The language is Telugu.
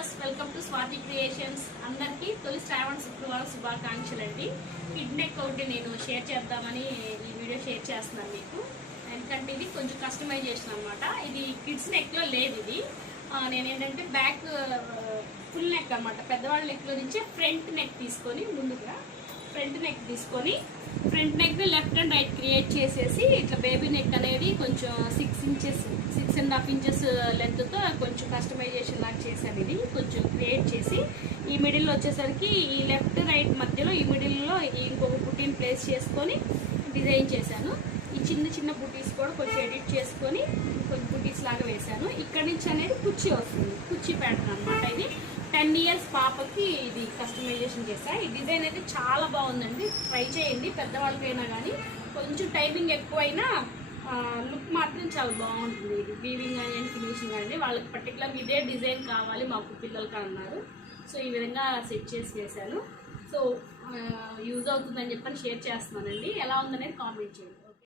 Viewers welcome to Swathi Creations. అందరికీ తొలి శ్రావణ శుక్రవారం శుభాకాంక్షలు అండి. కిడ్ నెక్ ఒకటి నేను షేర్ చేద్దామని ఈ వీడియో షేర్ చేస్తున్నాను మీకు. ఎందుకంటే ఇది కొంచెం కస్టమైజేషన్ అనమాట ఇది కిడ్స్ నెక్లో లేదు ఇది. నేనేంటంటే నేను ఏంటంటే బ్యాక్ ఫుల్ నెక్ అనమాట పెద్దవాళ్ళ నెక్లో నుంచి ఫ్రంట్ నెక్ తీసుకొని ముందుగా ఫ్రంట్ నెక్ తీసుకొని front neck left and right create చేసేసి ఇట్లా బేబీ నెక్ అనేది కొంచెం six inches six and half inches లెంత్తో కొంచెం కస్టమైజేషన్ లాగా చేశాను ఇది కొంచెం క్రియేట్ చేసి మిడిల్ వచ్చేసరికి ఈ లెఫ్ట్ రైట్ మధ్యలో ఈ మిడిల్లో ఇంకొక బుటీని ప్లేస్ చేసుకొని డిజైన్ చేశాను. ఈ చిన్న చిన్న బుట్టీస్ కూడా కొంచెం ఎడిట్ చేసుకొని కొంచెం బుట్టీస్ లాగా వేశాను. ఇక్కడ నుంచి అనేది కుర్చీ వస్తుంది. కుర్చీ ప్యాటర్న్ అనమాట ఇది. టెన్ ఇయర్స్ పాపకి ఇది కస్టమైజేషన్ చేశా. ఈ డిజైన్ అయితే చాలా బాగుందండి. ట్రై చేయండి. పెద్దవాళ్ళకైనా కానీ కొంచెం టైమింగ్ ఎక్కువైనా లుక్ మాత్రం చాలా బాగుంటుంది. ఇది వీవింగ్ కానీ ఫినిషింగ్ కానీ వాళ్ళకి పర్టికులర్గా ఇదే డిజైన్ కావాలి మాకు పిల్లలకి అన్నారు. సో ఈ విధంగా సెట్ చేసి వేశాను. సో యూజ్ అవుతుందని చెప్పని షేర్ చేస్తున్నానండి. ఎలా ఉందనేది కామెంట్ చేయండి.